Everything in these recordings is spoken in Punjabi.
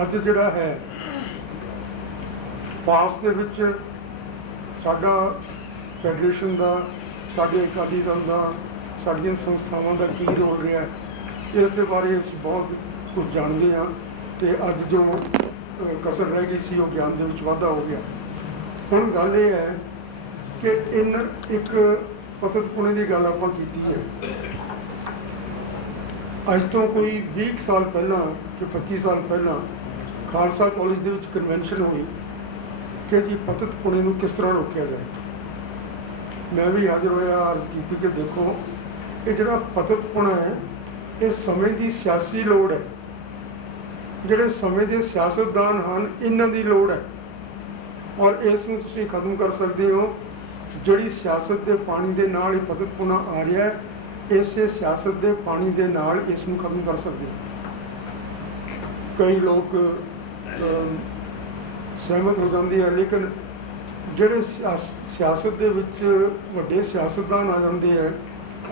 ਅੱਜ ਜਿਹੜਾ ਹੈ ਪਾਸ ਦੇ ਵਿੱਚ ਸਾਡਾ ਫੈਡਰੇਸ਼ਨ ਦਾ, ਸਾਡੇ ਅਕਾਲੀ ਦਲ ਦਾ, ਸਾਡੀਆਂ ਸੰਸਥਾਵਾਂ ਦਾ ਕੀ ਰੋਲ ਰਿਹਾ ਹੈ, ਇਸ ਦੇ ਬਾਰੇ ਅਸੀਂ ਬਹੁਤ ਕੁਝ ਜਾਣਦੇ ਹਾਂ। ਤੇ ਅੱਜ ਜੋ ਕਸਰ ਰਹਿ ਗਈ ਸੀ ਉਹ ਗਿਆਨ ਦੇ ਵਿੱਚ ਵਾਧਾ ਹੋ ਗਿਆ। ਹੁਣ ਗੱਲ ਇਹ ਹੈ ਕਿ ਇੱਕ ਪਤਤ ਪੁਣੇ ਦੀ ਗੱਲ ਆਪਾਂ ਕੀਤੀ ਹੈ। ਅੱਜ ਤੋਂ ਕੋਈ 20 ਸਾਲ ਪਹਿਲਾਂ ਕਿ 25 ਸਾਲ ਪਹਿਲਾਂ ਖਾਲਸਾ ਕਾਲਜ ਦੇ ਵਿੱਚ ਕਨਵੈਨਸ਼ਨ ਹੋਈ ਕਿ ਜੀ ਪਤਤ ਪੁਣੇ ਨੂੰ ਕਿਸ ਤਰ੍ਹਾਂ ਰੋਕਿਆ ਜਾਏ। ਮੈਂ ਵੀ ਹਾਜ਼ਰ ਹੋਇਆ, ਅਰਜ਼ ਕੀਤੀ ਕਿ ਦੇਖੋ ਇਹ ਜਿਹੜਾ ਪਤਤ ਪੁਣਾ ਹੈ ਇਹ ਸਮੇਂ ਦੀ ਸਿਆਸੀ ਲੋੜ ਹੈ। ਜਿਹੜੇ ਸਮੇਂ ਦੇ ਸਿਆਸਤਦਾਨ ਹਨ ਇਹਨਾਂ ਦੀ ਲੋੜ ਹੈ, ਔਰ ਇਸ ਨੂੰ ਤੁਸੀਂ ਖਤਮ ਕਰ ਸਕਦੇ ਹੋ। ਜਿਹੜੀ ਸਿਆਸਤ ਦੇ ਪਾਣੀ ਦੇ ਨਾਲ ਇਹ ਪਤਤ ਪੁਣਾ ਆ ਰਿਹਾ ਹੈ, ਇਸੇ ਸਿਆਸਤ ਦੇ ਪਾਣੀ ਦੇ ਨਾਲ ਇਸ ਨੂੰ ਖਤਮ ਕਰ ਸਕਦੇ ਹੋ। ਕਈ ਲੋਕ ਸਹਿਮਤ ਹੋ ਜਾਂਦੇ ਆ, ਲੇਕਿਨ ਜਿਹੜੇ ਸਿਆਸਤ ਦੇ ਵਿੱਚ ਵੱਡੇ ਸਿਆਸਤਦਾਨ ਆ ਜਾਂਦੇ ਆ,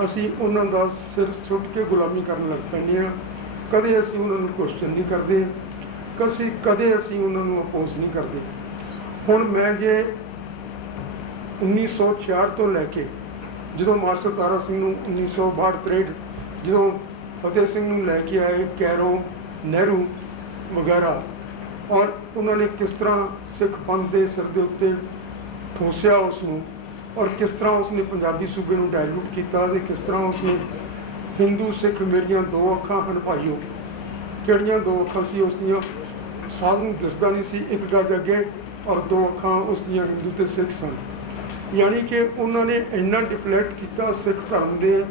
ਅਸੀਂ ਉਹਨਾਂ ਦਾ ਸਿਰ ਸੁੱਟ ਕੇ ਗੁਲਾਮੀ ਕਰਨ ਲੱਗ ਪੈਂਦੇ ਹਾਂ। ਕਦੇ ਅਸੀਂ ਉਹਨਾਂ ਨੂੰ ਕੁਐਸਚਨ ਨਹੀਂ ਕਰਦੇ, ਕਦੇ ਅਸੀਂ ਉਹਨਾਂ ਨੂੰ ਅਪੋਜ਼ ਨਹੀਂ ਕਰਦੇ। ਹੁਣ ਮੈਂ ਜੇ 1966 ਤੋਂ ਲੈ ਕੇ ਜਦੋਂ ਮਾਸਟਰ ਤਾਰਾ ਸਿੰਘ ਨੂੰ 1962-63 ਜਦੋਂ ਫਤਿਹ ਸਿੰਘ ਨੂੰ ਲੈ ਕੇ ਆਏ, ਕੈਰੋਂ, ਨਹਿਰੂ ਵਗੈਰਾ, ਔਰ ਉਹਨਾਂ ਨੇ ਕਿਸ ਤਰ੍ਹਾਂ ਸਿੱਖ ਪੰਥ ਦੇ ਸਿਰ ਦੇ ਉੱਤੇ ਠੋਸਿਆ ਉਸ ਨੂੰ, ਔਰ ਕਿਸ ਤਰ੍ਹਾਂ ਉਸਨੇ ਪੰਜਾਬੀ ਸੂਬੇ ਨੂੰ ਡਾਇਲੂਟ ਕੀਤਾ, ਅਤੇ ਕਿਸ ਤਰ੍ਹਾਂ ਉਸਨੇ ਹਿੰਦੂ ਸਿੱਖ ਮੇਰੀਆਂ ਦੋ ਅੱਖਾਂ ਹਨ ਭਾਈਓ। ਕਿਹੜੀਆਂ ਦੋ ਅੱਖਾਂ ਸੀ ਉਸ ਦੀਆਂ? ਸਾਧ ਨੂੰ ਦਿਸਦਾ ਨਹੀਂ ਸੀ ਇੱਕ ਗੱਜ ਅੱਗੇ, ਔਰ ਦੋ ਅੱਖਾਂ ਉਸ ਦੀਆਂ ਹਿੰਦੂ ਅਤੇ ਸਿੱਖ ਸਨ। ਯਾਨੀ ਕਿ ਉਹਨਾਂ ਨੇ ਇੰਨਾ ਡਿਫਲੈਕਟ ਕੀਤਾ ਸਿੱਖ ਧਰਮ ਦੇ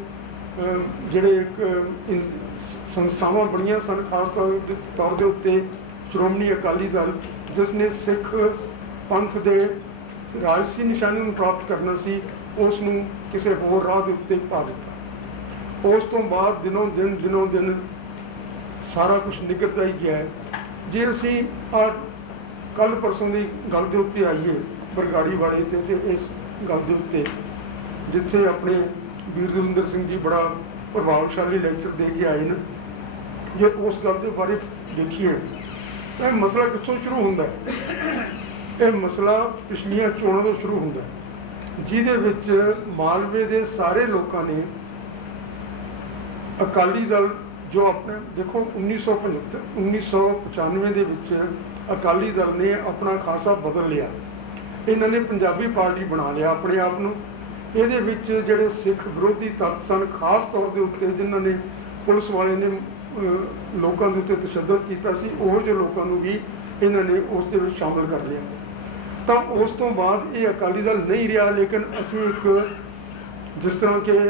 ਜਿਹੜੇ ਇੱਕ ਸੰਸਥਾਵਾਂ ਬਣੀਆਂ ਸਨ, ਖਾਸ ਤੌਰ ਦੇ ਉੱਤੇ ਸ਼੍ਰੋਮਣੀ ਅਕਾਲੀ ਦਲ, ਜਿਸ ਨੇ ਸਿੱਖ ਪੰਥ ਦੇ ਰਾਜਸੀ ਨਿਸ਼ਾਨੀ ਨੂੰ ਪ੍ਰਾਪਤ ਕਰਨਾ ਸੀ, ਉਸ ਨੂੰ ਕਿਸੇ ਹੋਰ ਰਾਹ ਦੇ ਉੱਤੇ ਪਾ ਦਿੱਤਾ। ਉਸ ਤੋਂ ਬਾਅਦ ਦਿਨੋਂ ਦਿਨ ਸਾਰਾ ਕੁਝ ਨਿਕਲਦਾ ਹੀ ਗਿਆ ਹੈ। ਜੇ ਅਸੀਂ ਕੱਲ੍ਹ ਪਰਸੋਂ ਦੀ ਗੱਲ ਦੇ ਉੱਤੇ ਆਈਏ, ਬਰਗਾੜੀ ਵਾਲੇ ਤੇ ਇਸ ਗੱਲ ਦੇ ਉੱਤੇ, ਜਿੱਥੇ ਆਪਣੇ ਵੀਰ ਦਵਿੰਦਰ ਸਿੰਘ ਜੀ ਬੜਾ ਪ੍ਰਭਾਵਸ਼ਾਲੀ ਲੈਕਚਰ ਦੇ ਕੇ ਆਏ ਨੇ, ਜੇ ਉਸ ਗੱਲ ਦੇ ਬਾਰੇ ਦੇਖੀਏ ਤਾਂ ਇਹ ਮਸਲਾ ਕਿੱਥੋਂ ਸ਼ੁਰੂ ਹੁੰਦਾ ਹੈ? ਇਹ ਮਸਲਾ ਪਿਛਲੀਆਂ ਚੋਣਾਂ ਤੋਂ ਸ਼ੁਰੂ ਹੁੰਦਾ ਹੈ, ਜਿਹਦੇ ਵਿੱਚ ਮਾਲਵੇ ਦੇ ਸਾਰੇ ਲੋਕਾਂ ਨੇ ਅਕਾਲੀ ਦਲ ਜੋ ਆਪਣੇ ਦੇਖੋ 1995 ਦੇ ਵਿੱਚ ਅਕਾਲੀ ਦਲ ਨੇ ਆਪਣਾ ਖਾਸਾ ਬਦਲ ਲਿਆ। ਇਹਨਾਂ ਨੇ ਪੰਜਾਬੀ ਪਾਰਟੀ ਬਣਾ ਲਿਆ ਆਪਣੇ ਆਪ ਨੂੰ। ਇਹਦੇ ਵਿੱਚ ਜਿਹੜੇ ਸਿੱਖ ਵਿਰੋਧੀ ਤੱਤ ਸਨ, ਖਾਸ ਤੌਰ ਦੇ ਉੱਤੇ ਜਿਨ੍ਹਾਂ ਨੇ ਪੁਲਿਸ ਵਾਲੇ ਨੇ ਲੋਕਾਂ ਦੇ ਉੱਤੇ ਤਸ਼ੱਦਦ ਕੀਤਾ ਸੀ, ਉਹ ਜਿਹੇ ਲੋਕਾਂ ਨੂੰ ਵੀ ਇਹਨਾਂ ਨੇ ਉਸ ਦੇ ਵਿੱਚ ਸ਼ਾਮਲ ਕਰ ਲਿਆ। ਤਾਂ ਉਸ ਤੋਂ ਬਾਅਦ ਇਹ ਅਕਾਲੀ ਦਲ ਨਹੀਂ ਰਿਹਾ, ਲੇਕਿਨ ਅਸੀਂ ਇੱਕ ਜਿਸ ਤਰ੍ਹਾਂ ਕਿ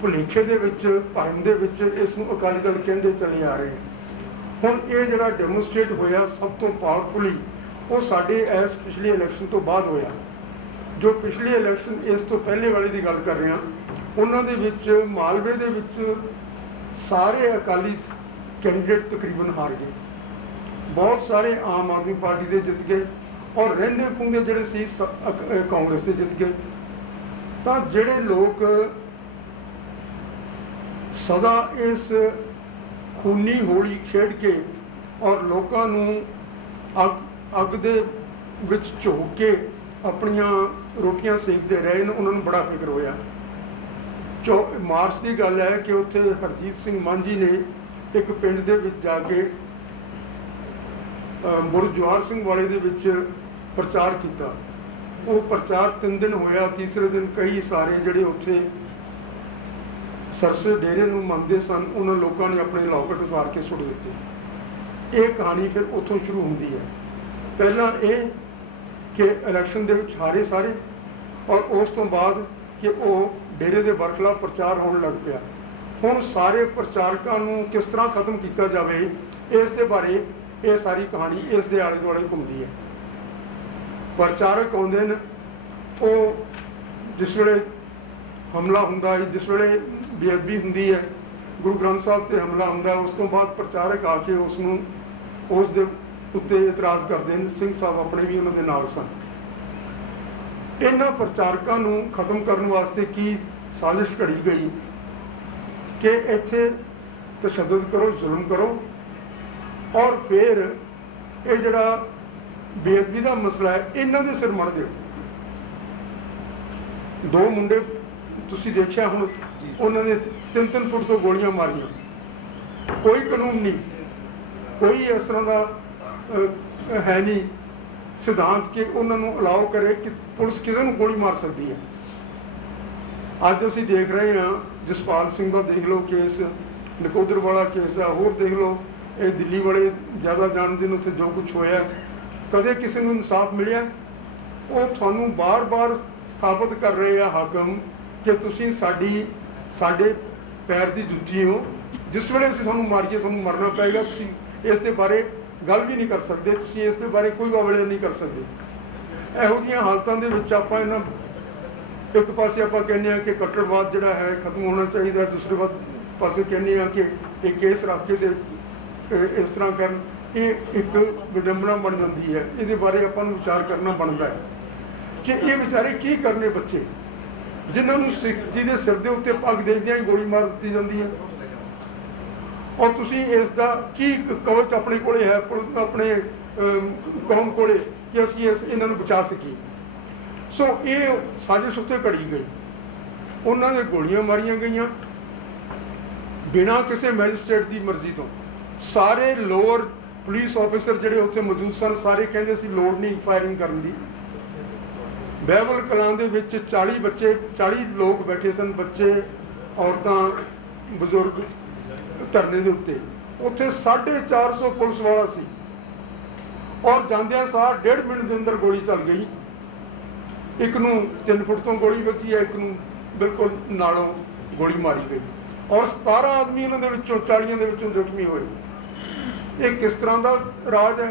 ਭੁਲੇਖੇ ਦੇ ਵਿੱਚ, ਭਰਮ ਦੇ ਵਿੱਚ ਇਸ ਨੂੰ ਅਕਾਲੀ ਦਲ ਕਹਿੰਦੇ ਚਲੇ ਆ ਰਹੇ ਹਾਂ। ਹੁਣ ਇਹ ਜਿਹੜਾ ਡੈਮੋਨਸਟ੍ਰੇਟ ਹੋਇਆ ਸਭ ਤੋਂ ਪਾਵਰਫੁਲੀ, ਉਹ ਸਾਡੇ ਇਸ ਪਿਛਲੇ ਇਲੈਕਸ਼ਨ ਤੋਂ ਬਾਅਦ ਹੋਇਆ। ਜੋ ਪਿਛਲੇ ਇਲੈਕਸ਼ਨ, ਇਸ ਤੋਂ ਪਹਿਲੇ ਵਾਲੇ ਦੀ ਗੱਲ ਕਰ ਰਹੇ ਹਾਂ, ਉਹਨਾਂ ਦੇ ਵਿੱਚ ਮਾਲਵੇ ਦੇ ਵਿੱਚ ਸਾਰੇ ਅਕਾਲੀ ਕੈਂਡੀਡੇਟ ਤਕਰੀਬਨ ਹਾਰ ਗਏ। ਬਹੁਤ ਸਾਰੇ ਆਮ ਆਦਮੀ ਪਾਰਟੀ ਦੇ ਜਿੱਤ ਗਏ, ਔਰ ਰਹਿੰਦੇ ਖੂੰਹਦੇ ਜਿਹੜੇ ਸੀ ਕਾਂਗਰਸ ਦੇ ਜਿੱਤ ਗਏ। ਤਾਂ ਜਿਹੜੇ ਲੋਕ ਸਦਾ ਇਸ ਖੂਨੀ ਹੋਲੀ ਖੇਡ ਕੇ ਔਰ ਲੋਕਾਂ ਨੂੰ ਅੱਗ ਦੇ ਵਿੱਚ ਝੋਕ ਕੇ ਆਪਣੀਆਂ ਰੋਟੀਆਂ ਸੇਕਦੇ ਰਹੇ ਨੇ, ਉਹਨਾਂ ਨੂੰ ਬੜਾ ਫਿਕਰ ਹੋਇਆ। ਮਾਰਚ ਦੀ ਗੱਲ ਹੈ ਕਿ ਉੱਥੇ ਹਰਜੀਤ ਸਿੰਘ ਮਾਂਝੀ ਨੇ ਇੱਕ ਪਿੰਡ ਦੇ ਵਿੱਚ ਜਾ ਕੇ ਗੁਰਜਵਾਰ ਸਿੰਘ ਵਾਲੇ ਦੇ ਵਿੱਚ ਪ੍ਰਚਾਰ ਕੀਤਾ। ਉਹ ਪ੍ਰਚਾਰ 3 ਦਿਨ ਹੋਇਆ। ਤੀਸਰੇ ਦਿਨ ਕਈ ਸਾਰੇ ਜਿਹੜੇ ਉੱਥੇ ਸਰਸੇ ਡੇਰੇ ਨੂੰ ਮੰਨਦੇ ਸਨ, ਉਹਨਾਂ ਲੋਕਾਂ ਨੇ ਆਪਣੇ ਲੌਕਟ ਉਤਾਰ ਕੇ ਸੁੱਟ ਦਿੱਤੇ। ਇਹ ਕਹਾਣੀ ਫਿਰ ਉੱਥੋਂ ਸ਼ੁਰੂ ਹੁੰਦੀ ਹੈ। ਪਹਿਲਾਂ ਇਹ ਕਿ ਇਲੈਕਸ਼ਨ ਦੇ ਵਿੱਚ ਹਾਰੇ ਸਾਰੇ, ਔਰ ਉਸ ਤੋਂ ਬਾਅਦ ਕਿ ਉਹ ਡੇਰੇ ਦੇ ਬਰਖਲਾਫ ਪ੍ਰਚਾਰ ਹੋਣ ਲੱਗ ਪਿਆ। ਹੁਣ ਸਾਰੇ ਪ੍ਰਚਾਰਕਾਂ ਨੂੰ ਕਿਸ ਤਰ੍ਹਾਂ ਖਤਮ ਕੀਤਾ ਜਾਵੇ, ਇਸ ਦੇ ਬਾਰੇ ਇਹ ਸਾਰੀ ਕਹਾਣੀ ਇਸ ਦੇ ਆਲੇ ਦੁਆਲੇ ਘੁੰਮਦੀ ਹੈ। ਪ੍ਰਚਾਰਕ ਆਉਂਦੇ ਨੇ, ਉਹ ਜਿਸ ਵੇਲੇ ਹਮਲਾ ਹੁੰਦਾ ਹੈ, ਜਿਸ ਵੇਲੇ ਬੇਅਦਬੀ ਹੁੰਦੀ ਹੈ, ਗੁਰੂ ਗ੍ਰੰਥ ਸਾਹਿਬ 'ਤੇ ਹਮਲਾ ਹੁੰਦਾ, ਉਸ ਤੋਂ ਬਾਅਦ ਪ੍ਰਚਾਰਕ ਆ ਕੇ ਉਸ ਨੂੰ ਉਸ ਦੇ ਉੱਤੇ ਇਤਰਾਜ਼ ਕਰਦੇ ਨੇ। ਸਿੰਘ ਸਾਹਿਬ ਆਪਣੇ ਵੀ ਉਹਨਾਂ ਦੇ ਨਾਲ ਸਨ। ਇਹਨਾਂ ਪ੍ਰਚਾਰਕਾਂ ਨੂੰ ਖਤਮ ਕਰਨ ਵਾਸਤੇ ਕੀ ਸਾਜ਼ਿਸ਼ ਘੜੀ ਗਈ ਕਿ ਇੱਥੇ ਤਸ਼ੱਦਦ ਕਰੋ, ਜ਼ੁਲਮ ਕਰੋ, और फिर ये जिहड़ा बेअदबी का मसला है इन्हां दे सिर मड़ दिओ। दो मुंडे तुसीं देखिआ हुण उन्हां दे 3-3 फुट तो गोलियां मारियां, कोई कानून नहीं, कोई इस तरह का है नहीं सिद्धांत कि उन्होंने अलाउ करे कि पुलिस किसी को गोली मार सकती है। अज असीं देख रहे हैं जसपाल सिंह का देख लो केस, नकोदर वाला केस है, होर देख लो ये दिल्ली वाले ज़्यादा जानते हैं उत्थे जो कुछ होया, कदे किसी को इंसाफ मिलिया? वो थानू बार बार स्थापित कर रहे हैं हाकम कि तुसीं साडे पैर की जुत्ती हो, जिस वेले असीं तुहानू मारीए तुहानू मरना पेगा, तुसीं इस दे बारे गल भी नहीं कर सकते, तुसीं इस दे बारे कोई बावले नहीं कर सकते। इहो जिहियां हालतां दे विच आपां इन्हां एक पासे आपां कहने हैं कि कट्टरवाद जिहड़ा है खत्म होना चाहिए, दूसरे पासे कहने हैं कि एक केस रख के इस तरह कर, ये एक विडंबना बन जाती है। ये बारे आपां नूं विचार करना बनता है कि ये बेचारे की करने बच्चे जिन्होंने जिहदे सिर दे उत्ते पग देखदियां ही गोली मार दी जाती है, और तुसीं इसका की कवच अपने कोले है अपने कौम कोले कि असीं इन्हां नूं बचा सकीए। सो ये साजिश उत्ते घड़ी गई, उन्होंने गोलियां मारियां गईयां बिना किसी मैजिस्ट्रेट की मर्जी तो। सारे लोअर पुलिस ऑफिसर जिहड़े उत्थे मौजूद सन सारे कहंदे सी लोड़ नहीं फायरिंग करन दी। बहबल कलां दे विच 40 लोग बैठे सन, बच्चे औरतां बजुर्ग धरने के उत्ते, उत्थे 450 पुलिस वाला सी, और जांदियां सार 1.5 मिनट के अंदर गोली चल गई। एक नूं 3 फुट तो गोली बची है, एक नूं बिल्कुल नालों गोली मारी गई, और 17 आदमी उन्हां दे विचों 40 दे विचों जख्मी होए। ये किस तरह का राज है?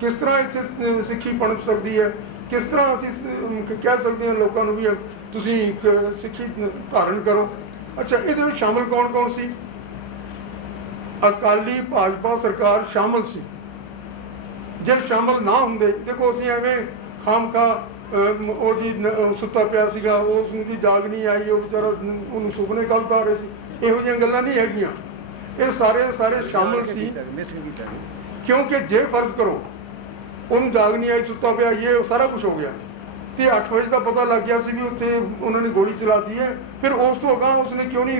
किस तरह इत्थे सिक्खी पनप सकती है? किस तरह असीं कह सकते हैं लोगों को भी तुसीं सिक्खी धारण करो? अच्छा, ये शामिल कौन कौन सी? अकाली भाजपा सरकार शामिल सी। जे शामिल ना होंदे, देखो असीं एवें खाम खा वो जी सुता पिया सीगा, उसनूं जी जाग नहीं आई, वो बेचारा उन्होंने सुपने गलत आ रहे सी, इहो जिहियां गल्लां नहीं हैगियां। ये सारे शामिल सी, क्योंकि जे फर्ज करो उन्होंने जाग नहीं आई, सुता पिया, ये सारा कुछ हो गया, तो 8 बजे का पता लग गया सी भी उत्थे उन्होंने गोली चला दी है, फिर उस तो अगां उसने क्यों नहीं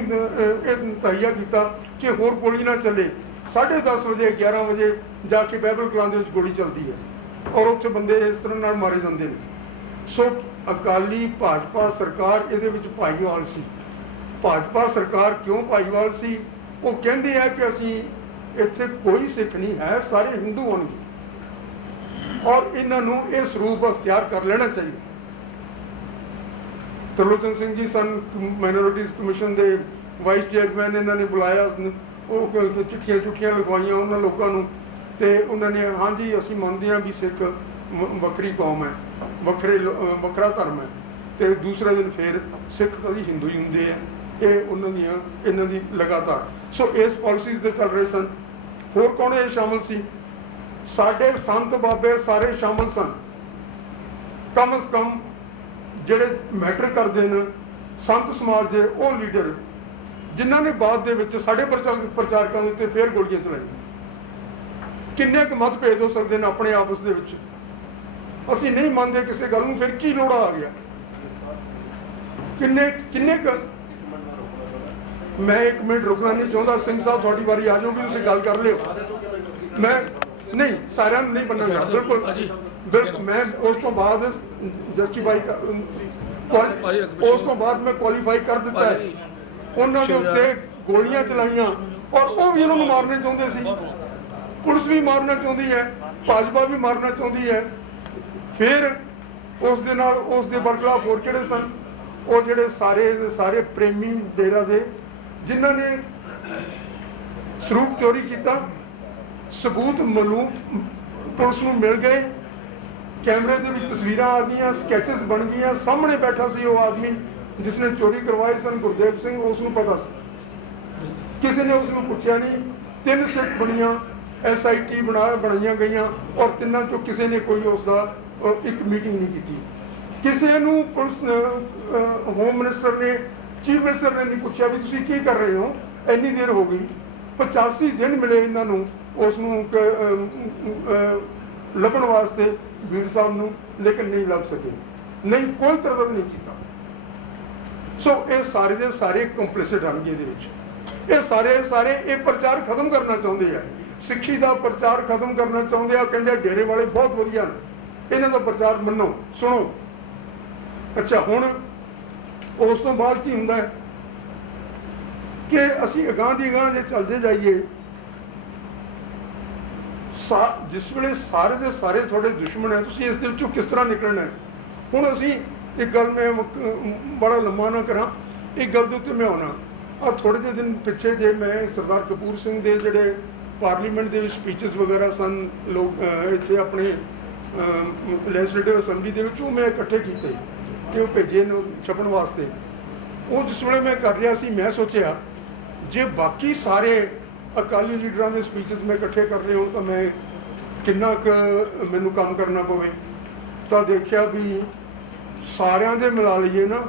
तहिया किया कि होर गोली ना चले? 10:30 बजे 11 बजे जाके बहबल कलां दे विच गोली चलती है, और उत्थे बंदे इस तरह नाल मारे जाते हैं। सो अकाली भाजपा सरकार ये भाईवाल सी। भाजपा सरकार क्यों भाईवाल सी? वो कहते हैं कि असीं इत्थे कोई सिख नहीं है, सारे हिंदू होणगे, और इन्हों ये स्वरूप अख्तियार कर लेना चाहिए। त्रिलोचन सिंह जी सन माइनॉरिटीज़ कमीशन के वाइस चेयरमैन, इन्होंने बुलाया, चिट्ठियां लिखवाइया उन्होंने लोगों को, तो उन्होंने हाँ जी असीं मनते हैं भी सिख वक्री कौम है, वखरा धर्म है, तो दूसरे दिन फिर सिख तो हिंदू ही होंगे है, ये उन्होंने इन्हों की लगातार। सो इस पॉलिसी ते चल रहे सन। होर कौन ये शामिल सी? साढ़े संत बाबे सारे शामिल सन, कम अज़ कम जिहड़े मैटर करते हैं संत समाज के वो लीडर, जिन्हों ने बाद दे विच साढ़े प्रचारकों के उत्ते फिर गोलियां चलाई। किन्ने क मतभेद हो सकते हैं अपने आपस दे विच? असीं नहीं मानते किसी गल नूं, फिर की लोड़ आ गया? किन्ने क मैं 1 मिनट रुकना नहीं चाहता। सिंह साहब थोड़ी बारी आ जाओगी, तुसीं गल कर लिओ। मैं नहीं सारिਆਂ ਨੂੰ नहीं बनना, बिल्कुल मैं उस तो बाद जस्टिफाई उस तो बाद मैं क्वालीफाई कर दिता है। उन्होंने उत्ते गोलियां चलाइयां, और वो भी उन्होंने मारने चाहते सी, पुलिस भी मारना चाहती है, भाजपा भी मारना चाहती है। फिर उस दे नाल उस दे बरखलाफ होर किहड़े सन? वो जिहड़े सारे प्रेमी डेरा दे, जिन्होंने सरूप चोरी किया, सबूत मालूम पुलिस नूं मिल गए, कैमरे दे विच तस्वीरां आ गईयां, स्कैचेस बन गईयां, सामने बैठा सी वो आदमी जिसने चोरी करवाई सन, गुरदेव सिंह, उसनूं पता सी, किसी ने उसनूं पुछया नहीं। 3 सिख बनियां, SIT बनाईयां गईयां, और तिन्हां चों किसी ने कोई उसका एक मीटिंग नहीं की। किसी नूं पुलिस होम मिनिस्टर ने, चीफ मिनिस्टर ने नहीं पूछा भी तुसीं की कर रहे हो, इन्नी देर हो गई। 85 दिन मिले इन्हों ਉਸ ਨੂੰ ਲੱਭਣ ਵਾਸਤੇ ਬੀੜ ਸਾਹਿਬ ਨੂੰ, ਲੇਕਿਨ ਨਹੀਂ ਲੱਭ ਸਕੇ, ਨਹੀਂ ਕੋਈ ਤਰਦਦ ਨਹੀਂ ਕੀਤਾ। ਸੋ ਇਹ ਸਾਰੇ ਦੇ ਸਾਰੇ ਕੰਪਲਿਸਿਟ ਹਨ ਇਹਦੇ ਵਿੱਚ। ਇਹ ਸਾਰੇ ਇਹ ਪ੍ਰਚਾਰ ਖਤਮ ਕਰਨਾ ਚਾਹੁੰਦੇ ਆ, ਸਿੱਖੀ ਦਾ ਪ੍ਰਚਾਰ ਖਤਮ ਕਰਨਾ ਚਾਹੁੰਦੇ ਆ। ਕਹਿੰਦੇ ਡੇਰੇ ਵਾਲੇ ਬਹੁਤ ਵਧੀਆ ਨੇ, ਇਹਨਾਂ ਦਾ ਪ੍ਰਚਾਰ ਮੰਨੋ, ਸੁਣੋ। ਅੱਛਾ, ਹੁਣ ਉਸ ਤੋਂ ਬਾਅਦ ਕੀ ਹੁੰਦਾ ਹੈ ਕਿ ਅਸੀਂ ਅਗਾਂਹ ਦੀ ਅਗਾਂਹ ਜੇ ਚੱਲਦੇ ਜਾਈਏ, ਜਿਸ ਵੇਲੇ ਸਾਰੇ ਦੇ ਸਾਰੇ ਤੁਹਾਡੇ ਦੁਸ਼ਮਣ ਹੈ, ਤੁਸੀਂ ਇਸ ਦੇ ਵਿੱਚੋਂ ਕਿਸ ਤਰ੍ਹਾਂ ਨਿਕਲਣਾ ਹੈ। ਹੁਣ ਅਸੀਂ ਇੱਕ ਗੱਲ, ਮੈਂ ਬੜਾ ਲੰਮਾ ਨਾ ਕਰਾਂ, ਇੱਕ ਗੱਲ ਦੇ ਉੱਤੇ ਮੈਂ ਆਉਣਾ। ਆ ਥੋੜ੍ਹੇ ਜਿਹੇ ਦਿਨ ਪਿੱਛੇ ਜੇ ਮੈਂ ਸਰਦਾਰ ਕਪੂਰ ਸਿੰਘ ਦੇ ਜਿਹੜੇ ਪਾਰਲੀਮੈਂਟ ਦੇ ਵਿੱਚ ਸਪੀਚਸ ਵਗੈਰਾ ਸਨ, ਲੋਕ ਇੱਥੇ ਆਪਣੇ ਲੈਜਿਸਲੇਟਿਵ ਅਸੈਂਬਲੀ ਦੇ ਵਿੱਚ, ਉਹ ਮੈਂ ਇਕੱਠੇ ਕੀਤੇ ਕਿ ਉਹ ਭੇਜੇ ਨੂੰ ਛਪਣ ਵਾਸਤੇ। ਉਹ ਜਿਸ ਵੇਲੇ ਮੈਂ ਕਰ ਰਿਹਾ ਸੀ, ਮੈਂ ਸੋਚਿਆ ਜੇ ਬਾਕੀ ਸਾਰੇ ਅਕਾਲੀ ਲੀਡਰਾਂ ਦੇ ਸਪੀਚਸ ਮੈਂ ਇਕੱਠੇ ਕਰ ਰਹੇ ਹੋਣ ਤਾਂ ਮੈਂ ਕਿੰਨਾ ਕੁ ਮੈਨੂੰ ਕੰਮ ਕਰਨਾ ਪਵੇ। ਤਾਂ ਦੇਖਿਆ ਵੀ ਸਾਰਿਆਂ ਦੇ ਮਿਲਾ ਲਈਏ ਨਾ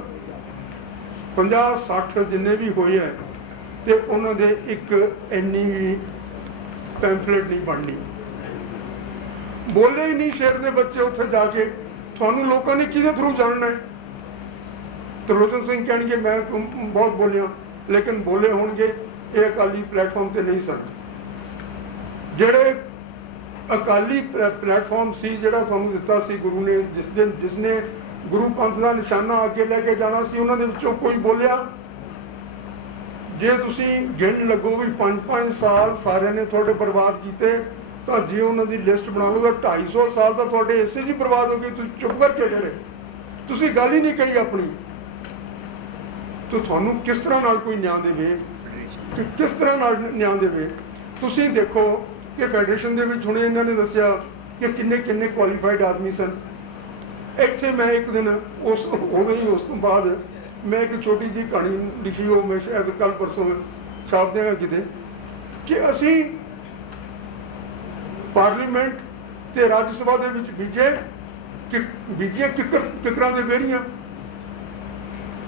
50-60 ਜਿੰਨੇ ਵੀ ਹੋਏ ਹੈ, ਤੇ ਉਹਨਾਂ ਦੇ ਇੱਕ ਇੰਨੀ ਵੀ ਪੈਂਫਲੇਟ ਨਹੀਂ ਬਣਨੀ। ਬੋਲੇ ਹੀ ਨਹੀਂ ਸ਼ੇਰ ਦੇ ਬੱਚੇ ਉੱਥੇ ਜਾ ਕੇ, ਤੁਹਾਨੂੰ ਲੋਕਾਂ ਨੇ ਕਿਹਦੇ ਥਰੂ ਜਾਣਨਾ ਹੈ। ਤਰਲੋਚਨ ਸਿੰਘ ਕਹਿਣਗੇ ਮੈਂ ਬਹੁਤ ਬੋਲਿਆ, ਲੇਕਿਨ ਬੋਲੇ ਹੋਣਗੇ ਇਹ ਅਕਾਲੀ ਪਲੇਟਫਾਰਮ ਤੇ ਨਹੀਂ ਸਨ। ਜਿਹੜੇ ਅਕਾਲੀ ਪਲੇਟਫਾਰਮ ਸੀ, ਜਿਹੜਾ ਤੁਹਾਨੂੰ ਦਿੱਤਾ ਸੀ ਗੁਰੂ ਨੇ, ਜਿਸਨੇ ਗੁਰੂ ਪੰਥ ਦਾ ਨਿਸ਼ਾਨਾ ਅੱਗੇ ਲੈ ਕੇ ਜਾਣਾ ਸੀ, ਉਹਨਾਂ ਦੇ ਵਿੱਚੋਂ ਕੋਈ ਬੋਲਿਆ? ਜੇ ਤੁਸੀਂ ਗਿਣ ਲੱਗੋ ਵੀ 5-5 ਸਾਲ ਸਾਰਿਆਂ ਨੇ ਤੁਹਾਡੇ ਬਰਬਾਦ ਕੀਤੇ, ਤਾਂ ਜੇ ਉਹਨਾਂ ਦੀ ਲਿਸਟ ਬਣਾ ਲਓ ਤਾਂ 250 ਸਾਲ ਤਾਂ ਤੁਹਾਡੇ ਇਸੇ 'ਚ ਬਰਬਾਦ ਹੋ ਗਏ। ਤੁਸੀਂ ਚੁੱਪ ਕਰਕੇ ਰਹੇ, ਤੁਸੀਂ ਗੱਲ ਹੀ ਨਹੀਂ ਕਹੀ ਆਪਣੀ। ਤਾਂ ਤੁਹਾਨੂੰ ਕਿਸ ਤਰ੍ਹਾਂ ਨਾਲ ਕੋਈ ਨਿਆਂ ਦੇਵੇ, ਕਿ ਕਿਸ ਤਰ੍ਹਾਂ ਨਾਲ ਨਿਆਂ ਦੇਵੇ? ਤੁਸੀਂ ਦੇਖੋ ਕਿ ਫੈਡਰੇਸ਼ਨ ਦੇ ਵਿੱਚ ਹੁਣੇ ਇਹਨਾਂ ਨੇ ਦੱਸਿਆ ਕਿ ਕਿੰਨੇ ਕੁਆਲੀਫਾਈਡ ਆਦਮੀ ਸਨ। ਇੱਥੇ ਮੈਂ ਇੱਕ ਦਿਨ ਉਸ ਤੋਂ ਬਾਅਦ ਮੈਂ ਇੱਕ ਛੋਟੀ ਜਿਹੀ ਕਹਾਣੀ ਲਿਖੀ, ਉਹ ਮੈਂ ਸ਼ਾਇਦ ਕੱਲ੍ਹ ਪਰਸੋਂ ਛਾਪ ਦਿਆਂਗਾ ਕਿਤੇ, ਕਿ ਅਸੀਂ ਪਾਰਲੀਮੈਂਟ ਤੇ ਰਾਜ ਸਭਾ ਦੇ ਵਿੱਚ ਬੀਜੀਆਂ ਕਿੱਕਰਾਂ ਦੇ ਵਿਹੜੀਆਂ।